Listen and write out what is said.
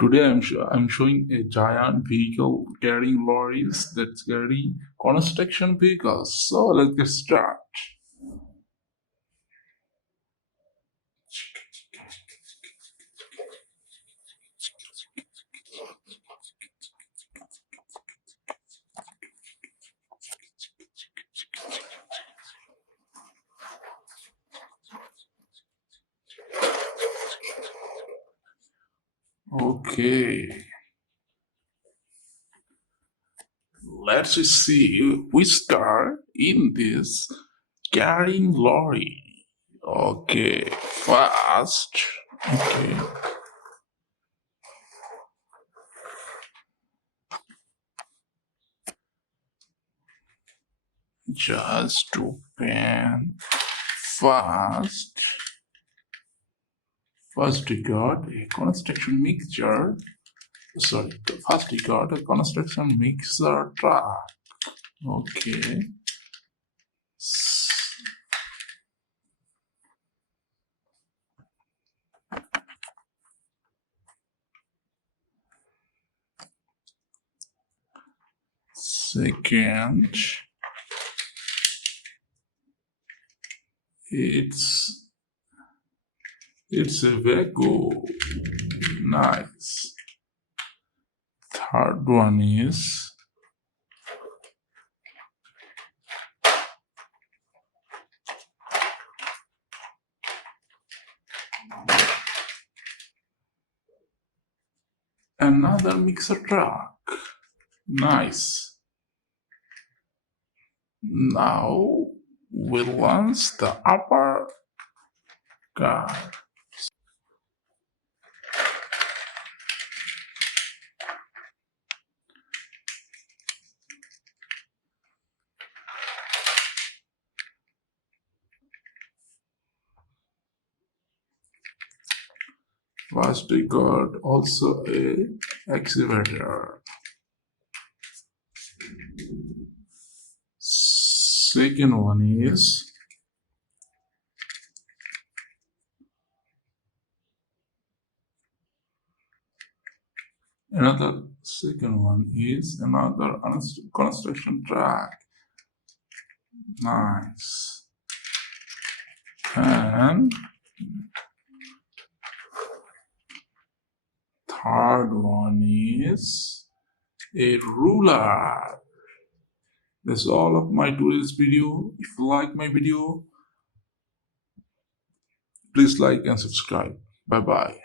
Today I'm showing a giant vehicle carrying lorries that carry construction vehicles. So let's get started. Okay, let's see. We start in this carrying lorry. Okay, fast. Okay. Just to pan fast. First we got a construction mixture. Sorry, first we got a construction mixer truck. Okay. Second, it's a Vego. Nice. Third one is another mixer truck. Nice. Now we'll launch the upper car. First we got also a excavator. Second one is another construction truck. Nice. And third one is a ruler. That's all of my today's video. If you like my video, please like and subscribe. Bye bye.